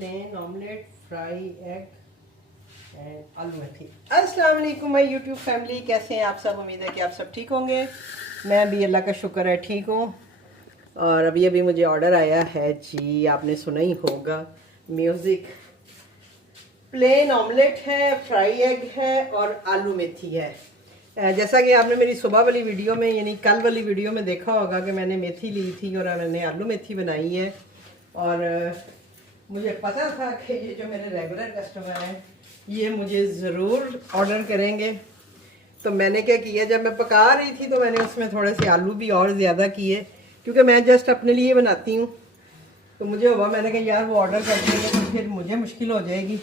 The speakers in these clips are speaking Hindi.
Plane omelette fry egg and aloo methi. अस्सलाम वालेकुम माय यूट्यूब फैमिली, कैसे हैं आप सब? उम्मीद है कि आप सब ठीक होंगे। मैं भी अल्लाह का शुक्र है ठीक हूँ। और अभी अभी मुझे ऑर्डर आया है जी, आपने सुना ही होगा, म्यूज़िक। प्लेन ऑमलेट है, फ्राई एग है और आलू मेथी है। जैसा कि आपने मेरी सुबह वाली वीडियो में यानी कल वाली वीडियो में देखा होगा कि मैंने मेथी ली थी और मैंने आलू मेथी बनाई है। और मुझे पता था कि ये जो मेरे रेगुलर कस्टमर हैं ये मुझे ज़रूर ऑर्डर करेंगे। तो मैंने क्या किया, जब मैं पका रही थी तो मैंने उसमें थोड़े से आलू भी और ज़्यादा किए, क्योंकि मैं जस्ट अपने लिए बनाती हूँ। तो मुझे हुआ, मैंने कहा यार वो ऑर्डर कर देंगे तो फिर मुझे मुश्किल हो जाएगी,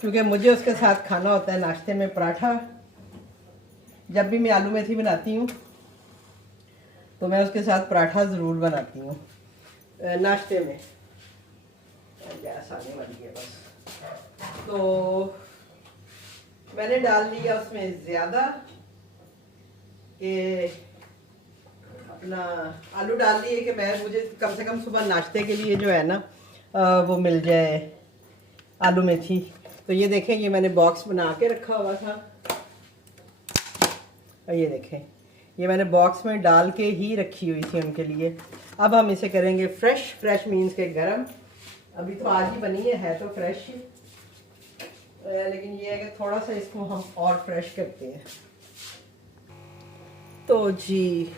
क्योंकि मुझे उसके साथ खाना होता है नाश्ते में पराठा। जब भी मैं आलू मेथी बनाती हूँ तो मैं उसके साथ पराठा ज़रूर बनाती हूँ नाश्ते में। गैस आने वाली है बस। तो मैंने डाल लिया उसमें ज़्यादा कि अपना आलू डाल दिए कि मैं मुझे कम से कम सुबह नाश्ते के लिए जो है ना वो मिल जाए आलू मेथी। तो ये देखें, ये मैंने बॉक्स बना के रखा हुआ था और ये देखें ये मैंने बॉक्स में डाल के ही रखी हुई थी उनके लिए। अब हम इसे करेंगे फ्रेश। फ्रेश मीन्स के गरम। अभी तो आज ही बनी है तो फ्रेश ही, लेकिन ये है कि थोड़ा सा इसको हम और फ्रेश करते हैं। तो जी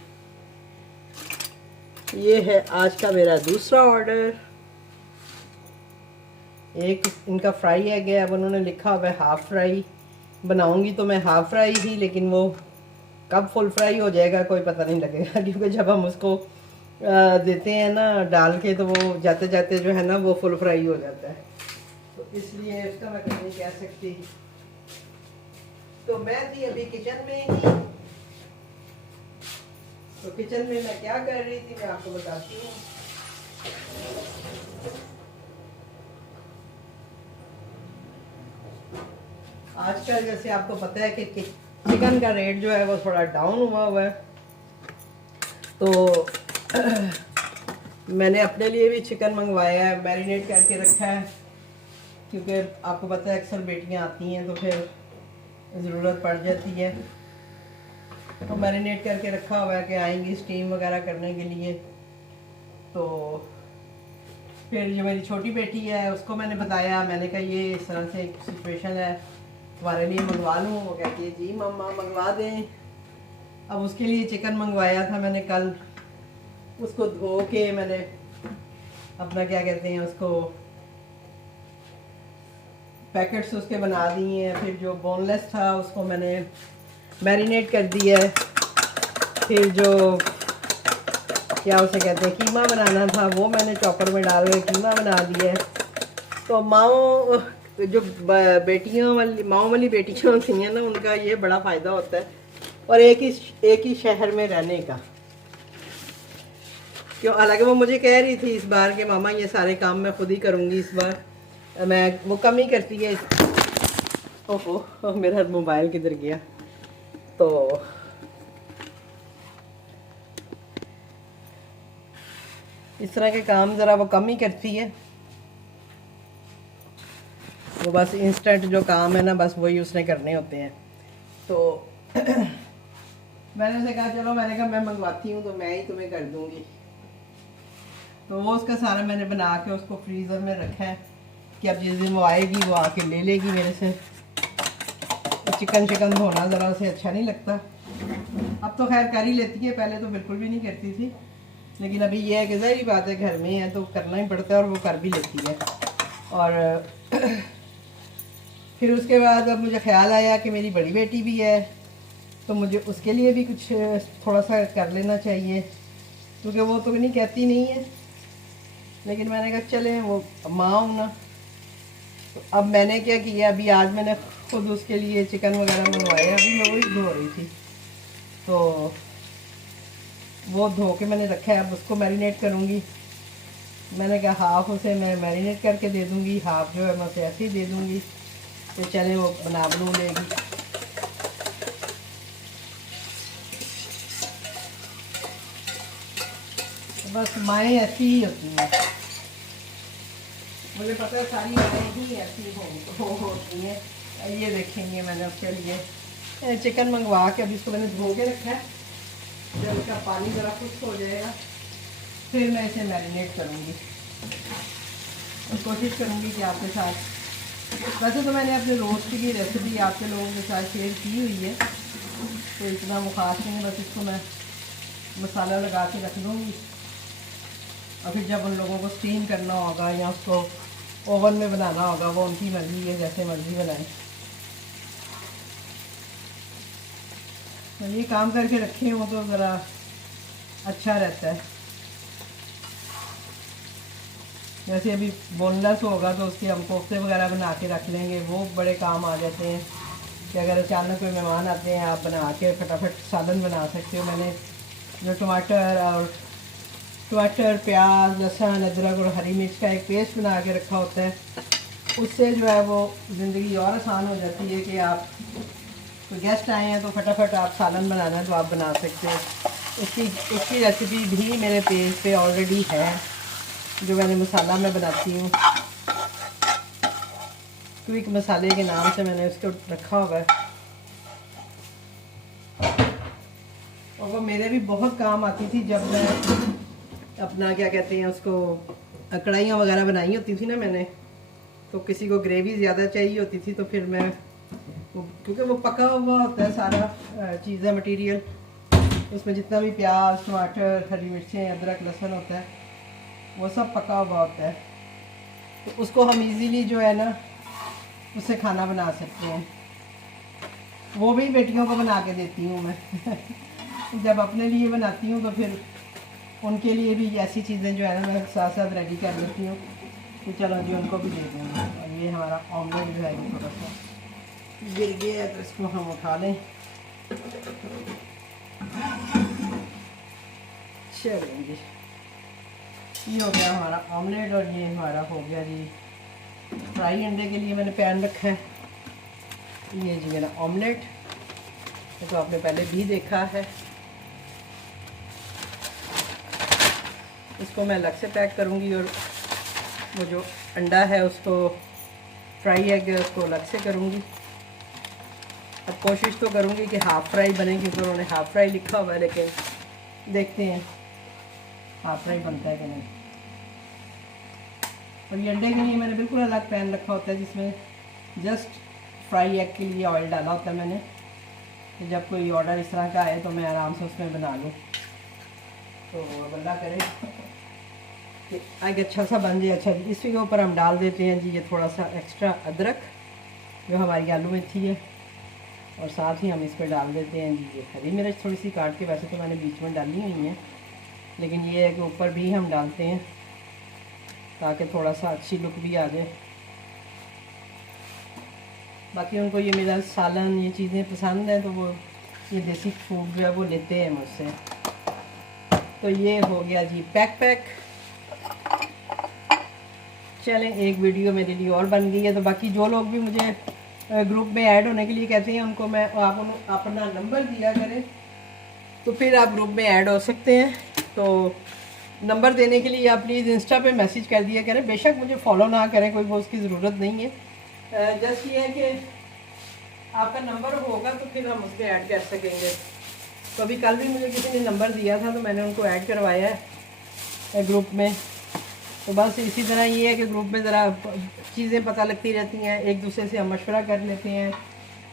ये है आज का मेरा दूसरा ऑर्डर। एक इनका फ्राई एग है, अब उन्होंने लिखा हुआ है हाफ फ्राई। बनाऊंगी तो मैं हाफ फ्राई ही, लेकिन वो कब फुल फ्राई हो जाएगा कोई पता नहीं लगेगा, क्योंकि जब हम उसको देते हैं ना डाल के तो वो जाते जाते जो है ना वो फुल फ्राई हो जाता है। तो इसलिए इसका मैं कुछ नहीं कह सकती। तो मैं थी अभी किचन में ही। तो किचन में मैं क्या कर रही थी मैं आपको बताती हूँ। आजकल जैसे आपको पता है कि चिकन का रेट जो है वो थोड़ा डाउन हुआ है। तो मैंने अपने लिए भी चिकन मंगवाया है, मैरिनेट करके रखा है, क्योंकि आपको पता है अक्सर बेटियां आती हैं तो फिर ज़रूरत पड़ जाती है। तो मैरिनेट करके रखा हुआ है कि आएंगी स्टीम वगैरह करने के लिए। तो फिर जो मेरी छोटी बेटी है उसको मैंने बताया, मैंने कहा ये इस तरह से एक सिचुएशन है, तुम्हारे लिए मंगवा लूँ? वो कहती है जी मम्मा मंगवा दें। अब उसके लिए चिकन मंगवाया था मैंने कल, उसको धो के मैंने अपना क्या कहते हैं उसको पैकेट्स उसके बना दिए हैं। फिर जो बोनलेस था उसको मैंने मैरिनेट कर दिया है। फिर जो क्या उसे कहते हैं कीमा बनाना था वो मैंने चॉपर में डाल के कीमा बना दिया है। तो माओ जो बेटियों वाली माओ वाली बेटियाँ होती हैं ना, उनका ये बड़ा फ़ायदा होता है, और एक ही शहर में रहने का। क्यों, हालांकि वो मुझे कह रही थी इस बार कि मामा ये सारे काम मैं खुद ही करूँगी इस बार, मैं वो कम ही करती है। ओहो मेरा मोबाइल किधर गया। तो इस तरह के काम ज़रा वो कम ही करती है। वो बस इंस्टेंट जो काम है ना बस वही उसने करने होते हैं। तो मैंने उसे कहा चलो, मैंने कहा मैं मंगवाती हूँ तो मैं ही तुम्हें कर दूँगी। तो वो उसका सारा मैंने बना के उसको फ्रीज़र में रखा है कि अब जिस दिन वो आएगी वो आके ले लेगी मेरे से। तो चिकन धोना ज़रा उसे अच्छा नहीं लगता। अब तो खैर कर ही लेती है, पहले तो बिल्कुल भी नहीं करती थी, लेकिन अभी ये है कि ज़ाहिर बात है घर में है तो करना ही पड़ता है, और वो कर भी लेती है। और फिर उसके बाद अब मुझे ख्याल आया कि मेरी बड़ी बेटी भी है तो मुझे उसके लिए भी कुछ थोड़ा सा कर लेना चाहिए, क्योंकि वो तो नहीं कहती नहीं है, लेकिन मैंने कहा चले वो माँ हूँ ना। तो अब मैंने क्या किया, अभी आज मैंने खुद उसके लिए चिकन वगैरह मंगवाया, अभी मैं वही धो रही थी। तो वो धो के मैंने रखा है, अब उसको मैरिनेट करूँगी। मैंने कहा हाफ़ उसे मैं मैरिनेट करके दे दूँगी, हाफ़ जो है मैं उसे ऐसे ही दे दूँगी तो चले वो बनू लेगी। बस माएँ ऐसी ही होती हैं। मुझे पता है सारी गायें ही ऐसी होती हैं। ये देखेंगे मैंने उसके लिए चिकन मंगवा के अभी इसको मैंने धो के रखा है। जब इसका पानी ज़रा खुश्क हो जाएगा फिर मैं इसे मैरिनेट करूँगी और कोशिश करूँगी कि आपके साथ, वैसे तो मैंने अपने रोस्ट की रेसिपी आपके लोगों के साथ शेयर की हुई है, तो इतना वो खास नहीं है। बस इसको मैं मसाला लगा के रख दूँगी और फिर जब उन लोगों को स्टीम करना होगा या उसको ओवन में बनाना होगा वो उनकी मर्ज़ी है, जैसे मर्ज़ी बनाएं। तो ये काम करके रखे हो तो ज़रा अच्छा रहता है। जैसे अभी बोनलेस होगा तो उसके हम कोफ्ते वगैरह बना के रख लेंगे, वो बड़े काम आ जाते हैं कि अगर अचानक कोई मेहमान आते हैं आप बना के फटाफट सालन बना सकते हो। मैंने जो टमाटर, प्याज, लहसुन, अदरक और हरी मिर्च का एक पेस्ट बना के रखा होता है, उससे जो है वो ज़िंदगी और आसान हो जाती है कि आप कोई गेस्ट आए हैं तो फटाफट आप सालन बनाना है तो आप बना सकते हो। उसकी रेसिपी भी मेरे पेज पे ऑलरेडी है, जो मैंने मसाला में बनाती हूँ। क्विक मसाले के नाम से मैंने उसको रखा हुआ है और वो मेरे भी बहुत काम आती थी जब मैं अपना क्या कहते हैं उसको कढ़ाइयाँ वगैरह बनाई होती थी ना मैंने, तो किसी को ग्रेवी ज़्यादा चाहिए होती थी तो फिर मैं क्योंकि वो पका हुआ होता है सारा चीज़ें मटेरियल, उसमें जितना भी प्याज, टमाटर, हरी मिर्चें, अदरक, लहसुन होता है वो सब पका हुआ होता है, तो उसको हम इजीली जो है ना उससे खाना बना सकते हैं। वो भी बेटियों को बना के देती हूँ मैं जब अपने लिए बनाती हूँ तो फिर उनके लिए भी ऐसी चीज़ें जो है ना मैं साथ साथ रेडी कर लेती हूँ कि चलो जी उनको भी दे देंगे। और ये हमारा ऑमलेट जो है ये थोड़ा सा गिर गया है तो इसको हम उठा लें। चलें जी, ये हो गया हमारा ऑमलेट और ये हमारा हो गया जी फ्राई अंडे के लिए मैंने पैन रखा है। ये जी मेरा ऑमलेट, तो आपने पहले भी देखा है। इसको मैं अलग से पैक करूँगी और वो जो अंडा है उसको फ्राई एग है उसको अलग से करूँगी। अब कोशिश तो करूँगी कि हाफ़ फ्राई बने, क्योंकि उन्होंने हाफ़ फ्राई लिखा हुआ है, लेकिन देखते हैं हाफ़ फ्राई बनता है कि नहीं। और ये अंडे के लिए मैंने बिल्कुल अलग पैन रखा होता है जिसमें जस्ट फ्राई एग के लिए ऑयल डाला होता है मैंने, तो जब कोई ऑर्डर इस तरह का आए तो मैं आराम से उसमें बना लूँ। तो अल्लाह करे कि आगे अच्छा सा बन जाए। अच्छा जी, इसी के ऊपर हम डाल देते हैं जी ये थोड़ा सा एक्स्ट्रा अदरक जो हमारी आलू में थी है, और साथ ही हम इस पर डाल देते हैं जी ये हरी मिर्च थोड़ी सी काट के, वैसे तो मैंने बीच में डाली हुई है लेकिन ये है कि ऊपर भी हम डालते हैं ताकि थोड़ा सा अच्छी लुक भी आ जाए। बाकी उनको ये मेरा सालन ये चीज़ें पसंद है तो वो ये देसी फूड जो है वो लेते हैं मुझसे। तो ये हो गया जी पैक। चलें, एक वीडियो मेरे लिए और बन गई है। तो बाकी जो लोग भी मुझे ग्रुप में ऐड होने के लिए कहते हैं उनको मैं अपना नंबर दिया करें तो फिर आप ग्रुप में ऐड हो सकते हैं। तो नंबर देने के लिए आप प्लीज़ इंस्टा पे मैसेज कर दिया करें, बेशक मुझे फॉलो ना करें, कोई वो उसकी ज़रूरत नहीं है। जस्ट ये है कि आपका नंबर होगा तो फिर हम उस पर ऐड कर सकेंगे। तो अभी कल भी मुझे किसी ने नंबर दिया था तो मैंने उनको ऐड करवाया है ग्रुप में। तो बस इसी तरह ये है कि ग्रुप में ज़रा चीज़ें पता लगती रहती हैं, एक दूसरे से हम मशवरा कर लेते हैं,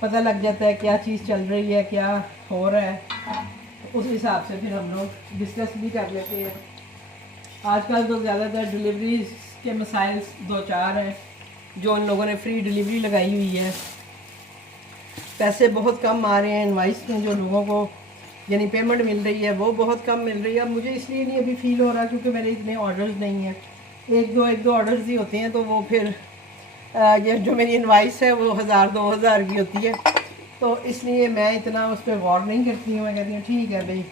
पता लग जाता है क्या चीज़ चल रही है, क्या हो रहा है, उस हिसाब से फिर हम लोग डिस्कस भी कर लेते हैं। आजकल तो ज़्यादातर डिलीवरी के मसाइल 2-4 हैं। जो उन लोगों ने फ्री डिलीवरी लगाई हुई है, पैसे बहुत कम आ रहे हैं, इनवाइस में जो लोगों को यानी पेमेंट मिल रही है वो बहुत कम मिल रही है। अब मुझे इसलिए नहीं अभी फील हो रहा क्योंकि मेरे इतने ऑर्डर्स नहीं हैं, एक दो ऑर्डर्स ही होते हैं, तो वो फिर ये जो मेरी इनवाइस है वो 1000-2000 की होती है, तो इसलिए मैं इतना उस पर गौर नहीं करती हूँ। मैं कहती हूँ ठीक है भाई,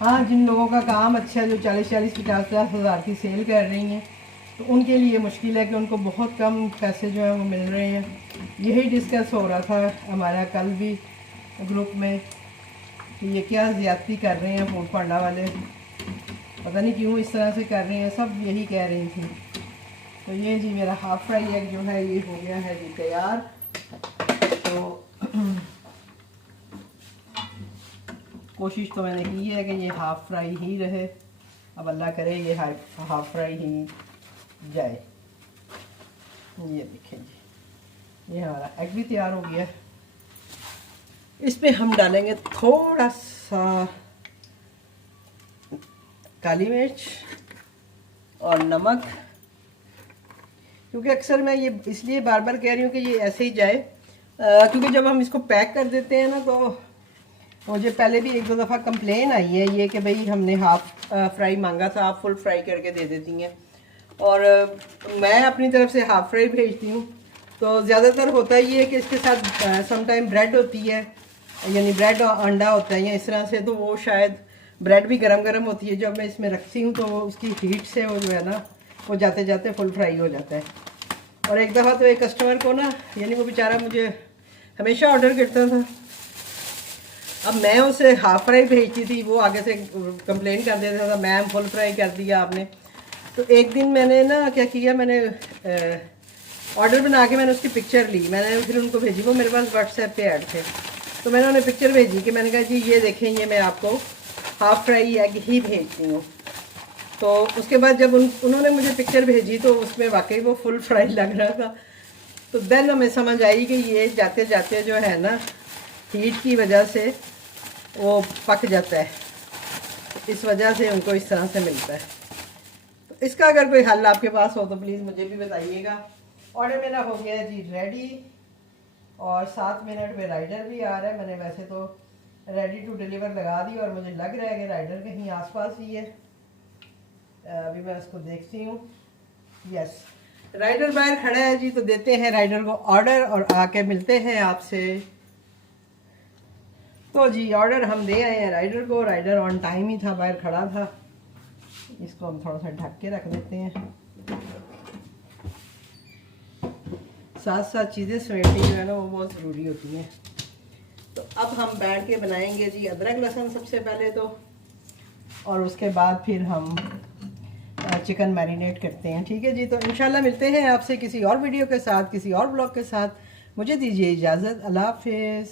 हाँ जिन लोगों का काम अच्छा है जो 40-40, 50-50 हज़ार की सेल कर रही हैं तो उनके लिए मुश्किल है कि उनको बहुत कम पैसे जो है वो मिल रहे हैं। यही डिस्कस हो रहा था हमारा कल भी ग्रुप में कि ये क्या ज़्यादती कर रहे हैं फूड पांडा वाले, पता नहीं क्यों इस तरह से कर रहे हैं, सब यही कह रही थी। तो ये जी मेरा हाफ फ्राई एग जो है ये हो गया है जी तैयार। तो कोशिश तो मैंने की है कि ये हाफ फ्राई ही रहे, अब अल्लाह करे ये हाफ फ्राई ही जाए। ये देखें जी, ये हमारा एग भी तैयार हो गया है। इसमें हम डालेंगे थोड़ा सा काली मिर्च और नमक, क्योंकि अक्सर मैं ये इसलिए बार बार कह रही हूँ कि ये ऐसे ही जाए, क्योंकि जब हम इसको पैक कर देते हैं ना, तो मुझे पहले भी 1-2 दफ़ा कंप्लेन आई है ये कि भाई हमने हाफ फ्राई मांगा था, आप फुल फ्राई करके दे देती हैं। और मैं अपनी तरफ से हाफ फ्राई भेजती हूँ, तो ज़्यादातर होता ये है कि इसके साथ समटाइम ब्रेड होती है, यानी ब्रेड और अंडा होता है या इस तरह से, तो वो शायद ब्रेड भी गरम गरम होती है, जब मैं इसमें रखती हूँ तो उसकी हीट से वो जो है ना वो जाते जाते फुल फ्राई हो जाता है। और एक दफ़ा तो एक कस्टमर को ना, यानी वो बेचारा मुझे हमेशा ऑर्डर करता था, अब मैं उसे हाफ फ्राई भेजती थी, वो आगे से कंप्लेन कर देता था मैम फुल फ्राई कर दिया आपने। तो एक दिन मैंने ना क्या किया, मैंने ऑर्डर बना के मैंने उसकी पिक्चर ली, मैंने फिर उनको भेजी, वो मेरे पास व्हाट्सएप पे ऐड थे, तो मैंने उन्हें पिक्चर भेजी कि मैंने कहा जी ये देखें, ये मैं आपको हाफ फ्राई एग ही भेजती हूँ। तो उसके बाद जब उन्होंने मुझे पिक्चर भेजी तो उसमें वाकई वो फुल फ्राई लग रहा था। तो देन हमें समझ आई कि ये जाते जाते जो है ना हीट की वजह से वो पक जाता है, इस वजह से उनको इस तरह से मिलता है। तो इसका अगर कोई हल आपके पास हो तो प्लीज़ मुझे भी बताइएगा। ऑर्डर मेरा हो गया जी रेडी, और 7 मिनट में राइडर भी आ रहा है। मैंने वैसे तो रेडी टू डिलीवर लगा दी और मुझे लग रहा है कि राइडर कहीं आसपास ही है। अभी मैं उसको देखती हूँ। यस, राइडर बाहर खड़ा है जी, तो देते हैं राइडर को ऑर्डर और आके मिलते हैं आपसे। तो जी ऑर्डर हम दे आए हैं राइडर को, राइडर ऑन टाइम ही था, बाहर खड़ा था। इसको हम थोड़ा सा ढक के रख देते हैं, साथ साथ चीज़ें समेटनी जो है ना वो बहुत ज़रूरी होती हैं। तो अब हम बैठ के बनाएंगे जी अदरक लहसुन सबसे पहले तो, और उसके बाद फिर हम चिकन मैरिनेट करते हैं। ठीक है जी, तो इंशाल्लाह मिलते हैं आपसे किसी और वीडियो के साथ, किसी और ब्लॉग के साथ। मुझे दीजिए इजाज़त, अल्लाह हाफिज़।